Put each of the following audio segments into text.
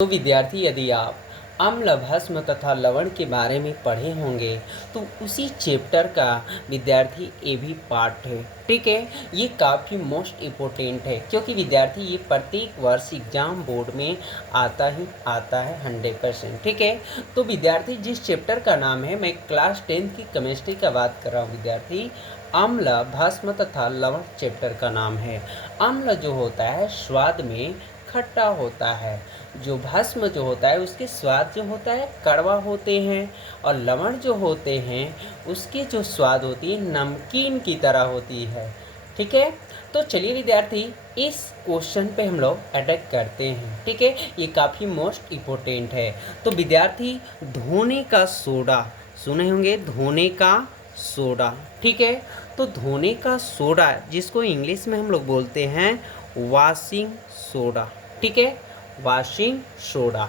तो विद्यार्थी, यदि आप अम्ल, भस्म तथा लवण के बारे में पढ़े होंगे तो उसी चैप्टर का विद्यार्थी ये भी पार्ट है। ठीक है, ये काफ़ी मोस्ट इम्पोर्टेंट है क्योंकि विद्यार्थी ये प्रत्येक वर्ष एग्जाम बोर्ड में आता ही आता है 100%। ठीक है, तो विद्यार्थी जिस चैप्टर का नाम है, मैं क्लास 10th की केमिस्ट्री का बात कर रहा हूँ विद्यार्थी। अम्ल, भस्म तथा लवण चैप्टर का नाम है। अम्ल जो होता है स्वाद में खट्टा होता है, जो भस्म जो होता है उसके स्वाद जो होता है कड़वा होते हैं, और लवण जो होते हैं उसके जो स्वाद होती है नमकीन की तरह होती है। ठीक है, तो चलिए विद्यार्थी इस क्वेश्चन पे हम लोग अटैक करते हैं। ठीक है, ये काफ़ी मोस्ट इम्पोर्टेंट है। तो विद्यार्थी, धोने का सोडा सुने होंगे, धोने का सोडा। ठीक है, तो धोने का सोडा जिसको इंग्लिश में हम लोग बोलते हैं वॉशिंग सोडा। ठीक है, वॉशिंग सोडा,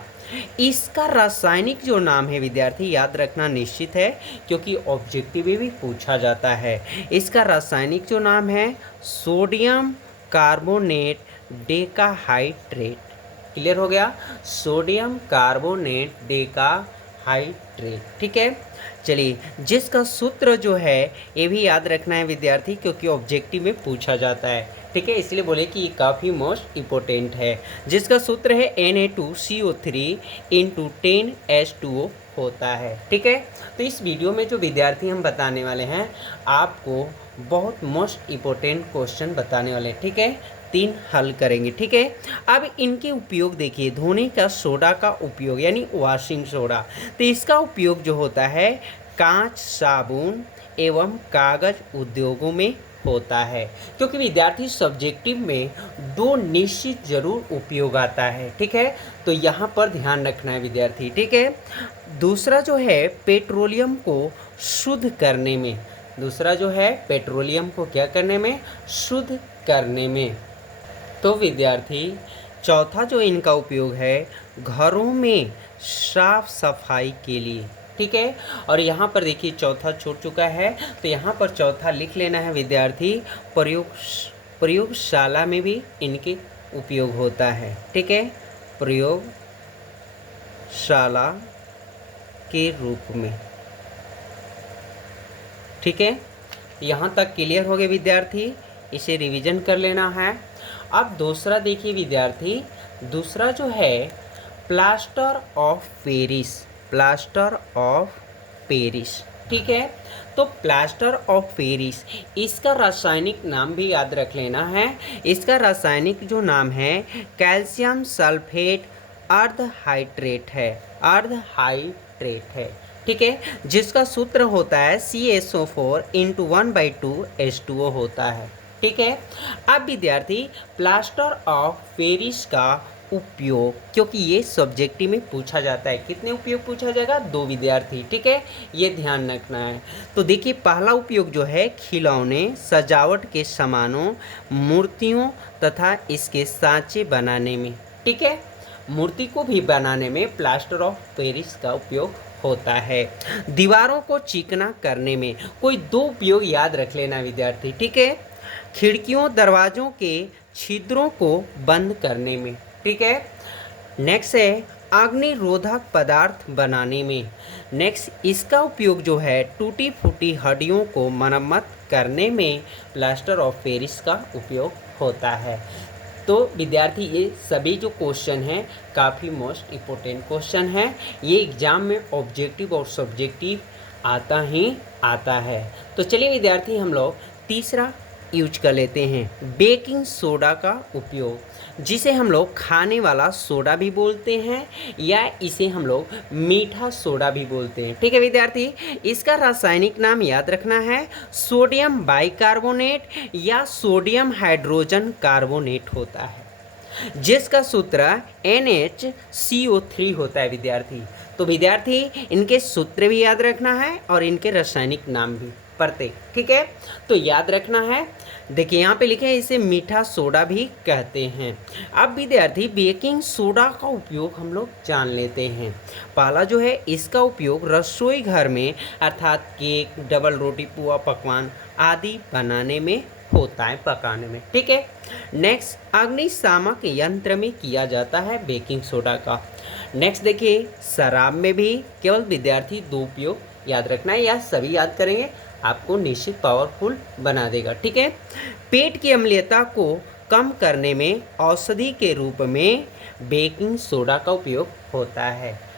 इसका रासायनिक जो नाम है विद्यार्थी याद रखना निश्चित है क्योंकि ऑब्जेक्टिव में भी पूछा जाता है। इसका रासायनिक जो नाम है सोडियम कार्बोनेट डेकाहाइड्रेट। क्लियर हो गया, सोडियम कार्बोनेट डेकाहाइड्रेट। ठीक है, चलिए जिसका सूत्र जो है ये भी याद रखना है विद्यार्थी क्योंकि ऑब्जेक्टिव में पूछा जाता है। ठीक है, इसलिए बोले कि ये काफ़ी मोस्ट इम्पोर्टेंट है। जिसका सूत्र है Na2CO3 इंटू 10H2O होता है। ठीक है, तो इस वीडियो में जो विद्यार्थी हम बताने वाले हैं आपको बहुत मोस्ट इम्पोर्टेंट क्वेश्चन बताने वाले हैं। ठीक है, 3 हल करेंगे। ठीक है, अब इनके उपयोग देखिए, धोने का सोडा का उपयोग यानी वॉशिंग सोडा, तो इसका उपयोग जो होता है कांच, साबुन एवं कागज उद्योगों में होता है क्योंकि विद्यार्थी सब्जेक्टिव में 2 निश्चित जरूर उपयोग आता है। ठीक है, तो यहाँ पर ध्यान रखना है विद्यार्थी। ठीक है, दूसरा जो है पेट्रोलियम को शुद्ध करने में, दूसरा जो है पेट्रोलियम को क्या करने में, शुद्ध करने में। तो विद्यार्थी चौथा जो इनका उपयोग है घरों में साफ सफाई के लिए। ठीक है, और यहाँ पर देखिए चौथा छूट चुका है तो यहाँ पर चौथा लिख लेना है विद्यार्थी, प्रयोगशाला में भी इनके उपयोग होता है। ठीक है, प्रयोगशाला के रूप में। ठीक है, यहाँ तक क्लियर हो गए विद्यार्थी, इसे रिवीजन कर लेना है। अब दूसरा देखिए विद्यार्थी, दूसरा जो है plaster of Paris, plaster of Paris. ठीक है, तो प्लास्टर ऑफ पेरिस इसका रासायनिक नाम भी याद रख लेना है। इसका रासायनिक जो नाम है कैल्शियम सल्फेट अर्धहाइड्रेट है, अर्धहाइड्रेट है। ठीक है, जिसका सूत्र होता है CaSO4 इंटू 1/2 H2O होता है। ठीक है, अब विद्यार्थी प्लास्टर ऑफ पेरिस का उपयोग, क्योंकि ये सब्जेक्टिव में पूछा जाता है, कितने उपयोग पूछा जाएगा, 2 विद्यार्थी। ठीक है, ये ध्यान रखना है। तो देखिए पहला उपयोग जो है खिलौने, सजावट के सामानों, मूर्तियों तथा इसके सांचे बनाने में। ठीक है, मूर्ति को भी बनाने में प्लास्टर ऑफ पेरिस का उपयोग होता है। दीवारों को चिकना करने में कोई 2 उपयोग याद रख लेना विद्यार्थी। ठीक है, खिड़कियों दरवाज़ों के छिद्रों को बंद करने में। ठीक है, नेक्स्ट है अग्निरोधक पदार्थ बनाने में। नेक्स्ट इसका उपयोग जो है टूटी फूटी हड्डियों को मरम्मत करने में प्लास्टर ऑफ पेरिस का उपयोग होता है। तो विद्यार्थी ये सभी जो क्वेश्चन हैं काफ़ी मोस्ट इम्पोर्टेंट क्वेश्चन हैं, ये एग्ज़ाम में ऑब्जेक्टिव और सब्जेक्टिव आता ही आता है। तो चलिए विद्यार्थी हम लोग तीसरा यूज कर लेते हैं बेकिंग सोडा का उपयोग, जिसे हम लोग खाने वाला सोडा भी बोलते हैं या इसे हम लोग मीठा सोडा भी बोलते हैं। ठीक है विद्यार्थी, इसका रासायनिक नाम याद रखना है सोडियम बाइकार्बोनेट या सोडियम हाइड्रोजन कार्बोनेट होता है, जिसका सूत्र NaCO3 होता है विद्यार्थी। तो विद्यार्थी इनके सूत्र भी याद रखना है और इनके रासायनिक नाम भी प्रत्येक। ठीक है, तो याद रखना है। देखिए यहाँ पे लिखे हैं इसे मीठा सोडा भी कहते हैं। अब विद्यार्थी बेकिंग सोडा का उपयोग हम लोग जान लेते हैं। पहला जो है इसका उपयोग रसोई घर में अर्थात केक, डबल रोटी, पुआ, पकवान आदि बनाने में होता है पकाने में। ठीक है, नेक्स्ट अग्निशामक यंत्र में किया जाता है बेकिंग सोडा का। नेक्स्ट देखिए, शराब में भी केवल विद्यार्थी दो उपयोग याद रखना है, या सभी याद करेंगे आपको निश्चित पावरफुल बना देगा। ठीक है, पेट की अम्लीयता को कम करने में औषधि के रूप में बेकिंग सोडा का उपयोग होता है।